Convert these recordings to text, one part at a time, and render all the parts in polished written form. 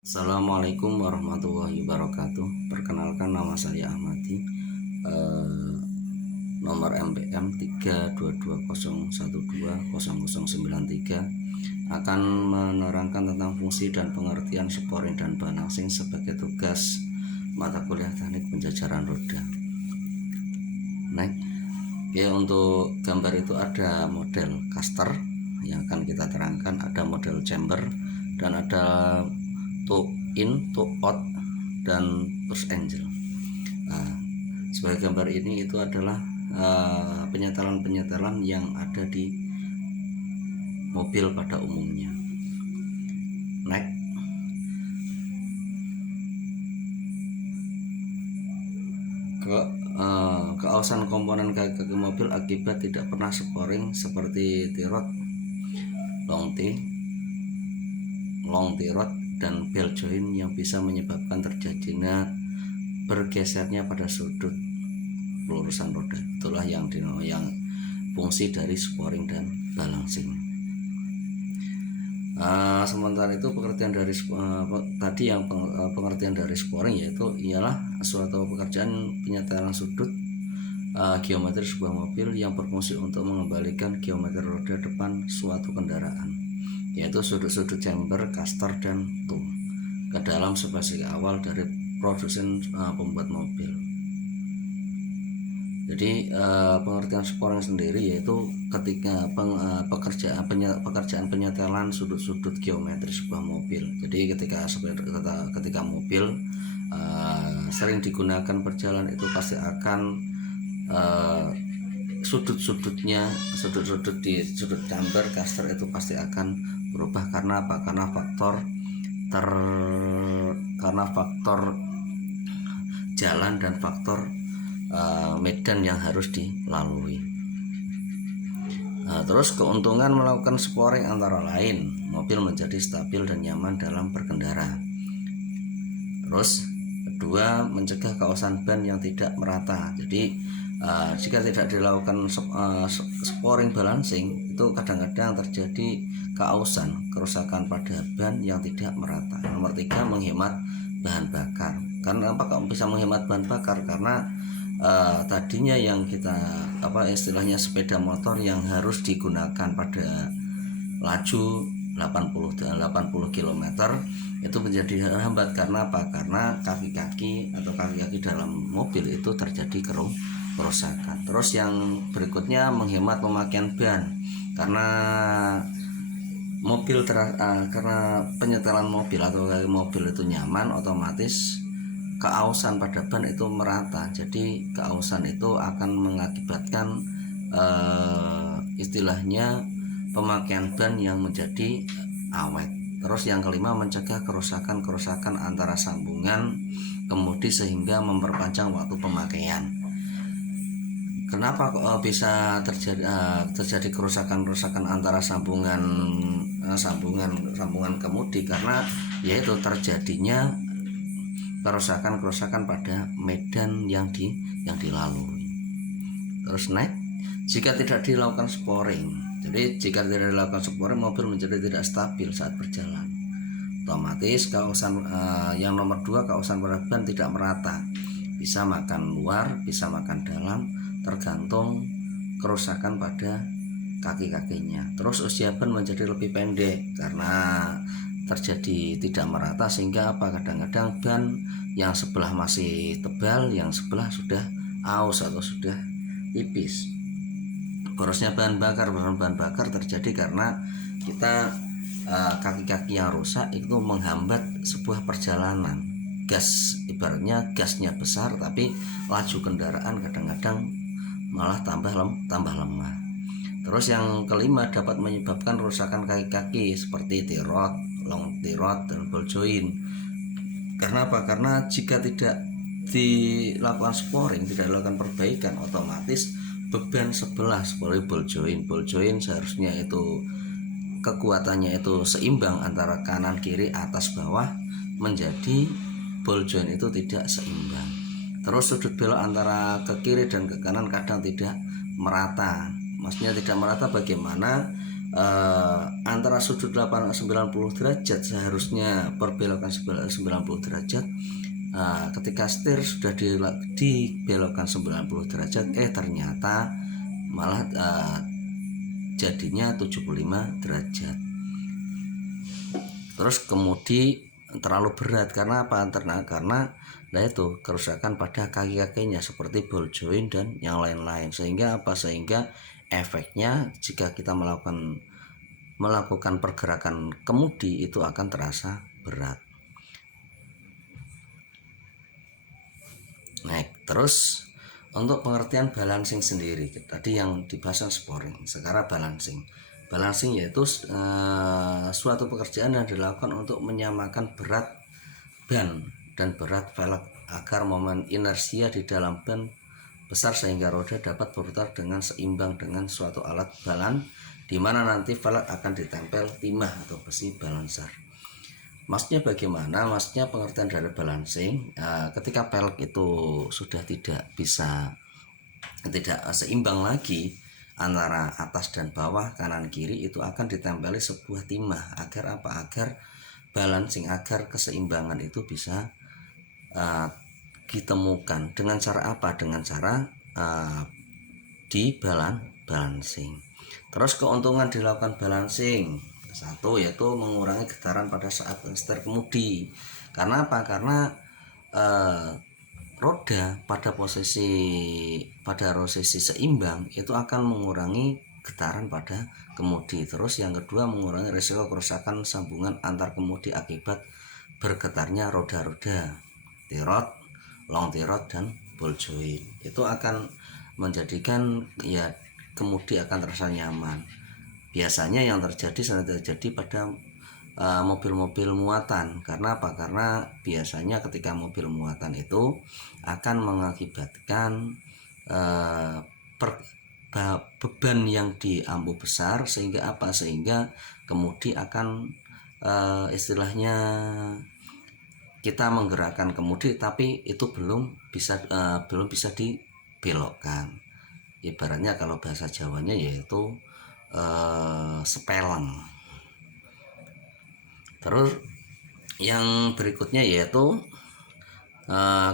Assalamualaikum warahmatullahi wabarakatuh. Perkenalkan, nama saya Ahmadi. Nomor MPM 32201200093 akan menerangkan tentang fungsi dan pengertian sporing dan balancing sebagai tugas mata kuliah teknik penjajaran roda. Oke, untuk gambar itu ada model caster yang akan kita terangkan, ada model chamber, dan ada to in, to out, dan push angel. Sebagai gambar ini itu adalah penyetelan yang ada di mobil pada umumnya. Keausan komponen kaki mobil akibat tidak pernah sporing seperti tirot, long T-rod, dan bell joint yang bisa menyebabkan terjadinya bergesernya pada sudut pelurusan roda. Itulah yang fungsi dari sporing dan balancing. Sementara itu pengertian dari pengertian dari sporing ialah suatu pekerjaan penyetelan sudut geometri sebuah mobil yang berfungsi untuk mengembalikan geometri roda depan suatu kendaraan, yaitu sudut-sudut chamber, caster, dan toe ke dalam spasi awal dari produsen pembuat mobil. Jadi pengertian sporing sendiri yaitu ketika pekerjaan penyetelan sudut-sudut geometri sebuah mobil. Jadi ketika mobil sering digunakan berjalan, itu pasti akan sudut-sudut di sudut chamber, caster itu pasti akan berubah. Karena apa? Karena faktor jalan dan faktor medan yang harus dilalui. Terus keuntungan melakukan sporing antara lain, mobil menjadi stabil dan nyaman dalam berkendara. Terus kedua, mencegah kaosan ban yang tidak merata. Jadi jika tidak dilakukan sporing balancing, itu kadang-kadang terjadi keausan, kerusakan pada ban yang tidak merata. Nomor tiga, menghemat bahan bakar. Karena apa kok bisa menghemat bahan bakar? Karena tadinya yang kita istilahnya sepeda motor yang harus digunakan pada laju 80 km itu menjadi hambat. Karena apa? Karena kaki-kaki dalam mobil itu terjadi kerusakan. Terus yang berikutnya, menghemat pemakaian ban. Karena karena penyetelan mobil atau mobil itu nyaman, otomatis keausan pada ban itu merata. Jadi keausan itu akan mengakibatkan istilahnya pemakaian ban yang menjadi awet. Terus yang kelima, mencegah kerusakan antara sambungan kemudi sehingga memperpanjang waktu pemakaian. Kenapa kok bisa terjadi kerusakan antara sambungan kemudi? Karena yaitu terjadinya kerusakan pada medan yang dilalui. Terus jika tidak dilakukan sporing. Jadi jika tidak dilakukan sporing, mobil menjadi tidak stabil saat berjalan. Otomatis yang nomor dua, kaosan pada ban tidak merata. Bisa makan luar, bisa makan dalam, tergantung kerusakan pada kaki-kakinya. Terus usia ban menjadi lebih pendek karena terjadi tidak merata, sehingga kadang-kadang ban yang sebelah masih tebal, yang sebelah sudah aus atau sudah tipis. Borosnya bahan bakar terjadi karena kita kaki-kaki yang rusak itu menghambat sebuah perjalanan. Ibaratnya gasnya besar tapi laju kendaraan kadang-kadang malah tambah lemah. Terus yang kelima, dapat menyebabkan kerusakan kaki-kaki seperti tirot, long T-rod, dan ball joint. Karena apa? Karena jika tidak dilakukan sporing, tidak dilakukan perbaikan, otomatis beban sebelah seperti ball joint seharusnya itu kekuatannya itu seimbang antara kanan kiri, atas bawah, menjadi ball joint itu tidak seimbang. Terus sudut belok antara ke kiri dan ke kanan kadang tidak merata. Maksudnya tidak merata bagaimana? antara sudut 90 derajat seharusnya perbelokan 90 derajat. Ketika setir sudah dibelokkan 90 derajat, ternyata malah jadinya 75 derajat. Terus kemudi terlalu berat karena apa? Karena itu kerusakan pada kaki-kakinya seperti ball joint dan yang lain-lain. Sehingga apa? Sehingga efeknya jika kita melakukan pergerakan kemudi itu akan terasa berat. Terus untuk pengertian balancing sendiri, tadi yang dibahas sporing, sekarang balancing yaitu suatu pekerjaan yang dilakukan untuk menyamakan berat ban dan berat velg agar momen inersia di dalam ban besar sehingga roda dapat berputar dengan seimbang dengan suatu alat balan di mana nanti velg akan ditempel timah atau besi balancer. Maksudnya bagaimana? Maksudnya pengertian dari balancing, ketika velg itu sudah tidak seimbang lagi antara atas dan bawah, kanan kiri, itu akan ditempeli sebuah timah agar apa? Agar balancing, agar keseimbangan itu bisa ditemukan. Dengan cara apa? Dengan cara di balancing. Terus keuntungan dilakukan balancing, satu yaitu mengurangi getaran pada saat setir kemudi. Karena apa? Karena roda pada posisi seimbang itu akan mengurangi getaran pada kemudi. Terus yang kedua, mengurangi risiko kerusakan sambungan antar kemudi akibat bergetarnya roda-roda tirot, long tirot, dan ball joint. Itu akan menjadikan kemudi akan terasa nyaman. Biasanya yang terjadi pada mobil-mobil muatan. Karena apa? Karena biasanya ketika mobil muatan itu akan mengakibatkan beban yang diampu besar, sehingga apa? Sehingga kemudi akan istilahnya kita menggerakkan kemudi tapi itu belum bisa dibelokkan. Ibaratnya kalau bahasa Jawanya yaitu sepeleng. Terus yang berikutnya yaitu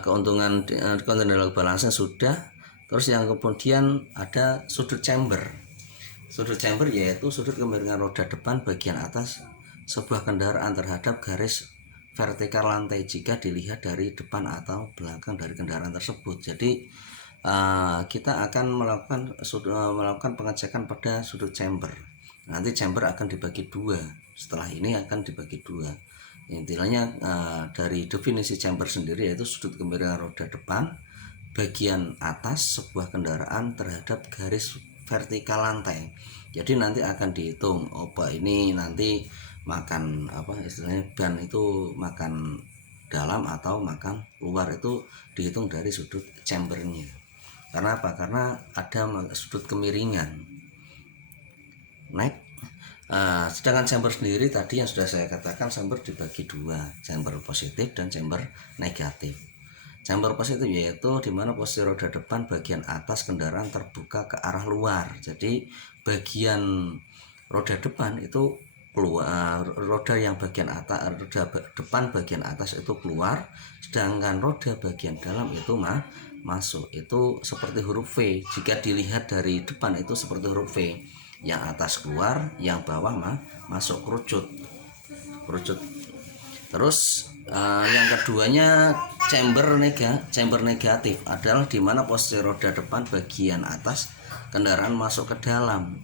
keuntungan dalam balancing sudah. Terus yang kemudian ada sudut chamber. Sudut chamber yaitu sudut kemiringan roda depan bagian atas sebuah kendaraan terhadap garis vertikal lantai jika dilihat dari depan atau belakang dari kendaraan tersebut. Jadi kita akan melakukan pengecekan pada sudut chamber. Nanti chamber akan dibagi dua. Setelah ini akan dibagi dua. Intinya dari definisi chamber sendiri yaitu sudut kemiringan roda depan bagian atas sebuah kendaraan terhadap garis vertikal lantai. Jadi nanti akan dihitung ini nanti makan istilahnya ban itu makan dalam atau makan luar, itu dihitung dari sudut chambernya. Karena apa? Karena ada sudut kemiringan. Sedangkan chamber sendiri tadi yang sudah saya katakan, chamber dibagi dua, chamber positif dan chamber negatif. Chamber positif yaitu dimana posisi roda depan bagian atas kendaraan terbuka ke arah luar. Jadi bagian roda depan itu keluar, roda yang bagian atas, roda depan bagian atas itu keluar, sedangkan roda bagian dalam itu masuk. Itu seperti huruf V. Jika dilihat dari depan itu seperti huruf V. Yang atas keluar, yang bawah masuk, kerucut. Terus yang keduanya chamber negatif adalah dimana posisi roda depan bagian atas kendaraan masuk ke dalam,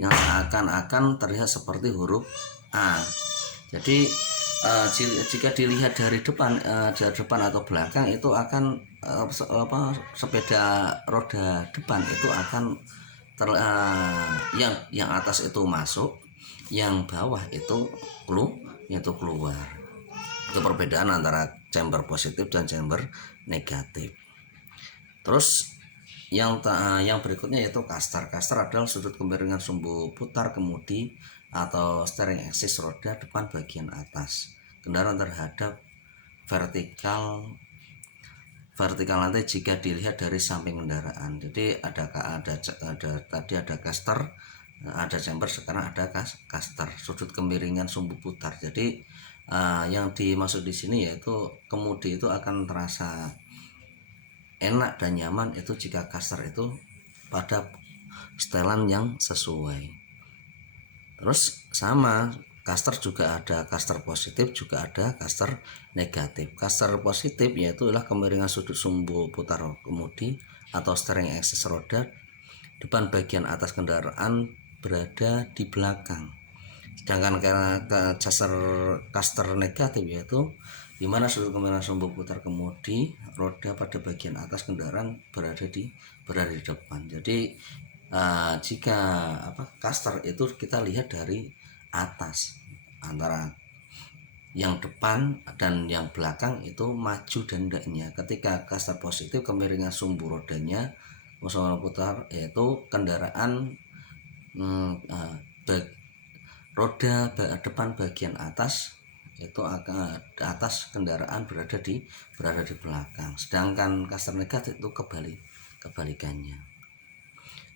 yang akan terlihat seperti huruf A. Jadi jika dilihat dari depan atau belakang itu akan sepeda roda depan itu akan yang atas itu masuk, yang bawah itu keluar. Itu perbedaan antara chamber positif dan chamber negatif. Terus yang berikutnya yaitu caster. Caster adalah sudut kemiringan sumbu putar kemudi atau steering axis roda depan bagian atas kendaraan terhadap vertikal lantai jika dilihat dari samping kendaraan. Jadi tadi ada caster, ada chamber, sekarang ada caster, sudut kemiringan sumbu putar. Jadi yang dimaksud di sini yaitu kemudi itu akan terasa enak dan nyaman itu jika caster itu pada setelan yang sesuai. Terus sama, caster juga ada caster positif, juga ada caster negatif. Caster positif yaitu adalah kemiringan sudut sumbu putar kemudi atau steering axis roda depan bagian atas kendaraan berada di belakang. Sedangkan karena caster negatif yaitu di mana sudut kemiringan sumbu putar kemudi roda pada bagian atas kendaraan berada di depan. Jadi jika caster itu kita lihat dari atas, antara yang depan dan yang belakang itu maju dan tidaknya. Ketika caster positif, kemiringan sumbu rodanya putar yaitu kendaraan roda depan bagian atas itu akan atas kendaraan berada di belakang. Sedangkan caster negatif itu kebalikannya.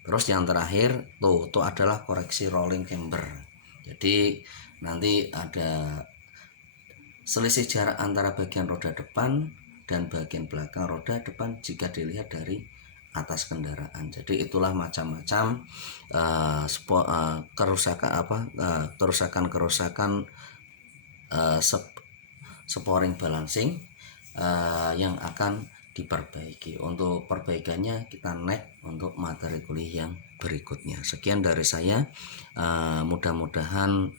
Terus yang terakhir itu adalah koreksi rolling camber. Jadi nanti ada selisih jarak antara bagian roda depan dan bagian belakang roda depan jika dilihat dari atas kendaraan. Jadi itulah macam-macam kerusakan sporing balancing yang akan diperbaiki. Untuk perbaikannya kita next untuk materi kuliah yang berikutnya. Sekian dari saya, mudah-mudahan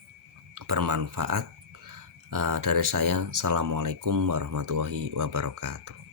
bermanfaat. Dari saya, assalamualaikum warahmatullahi wabarakatuh.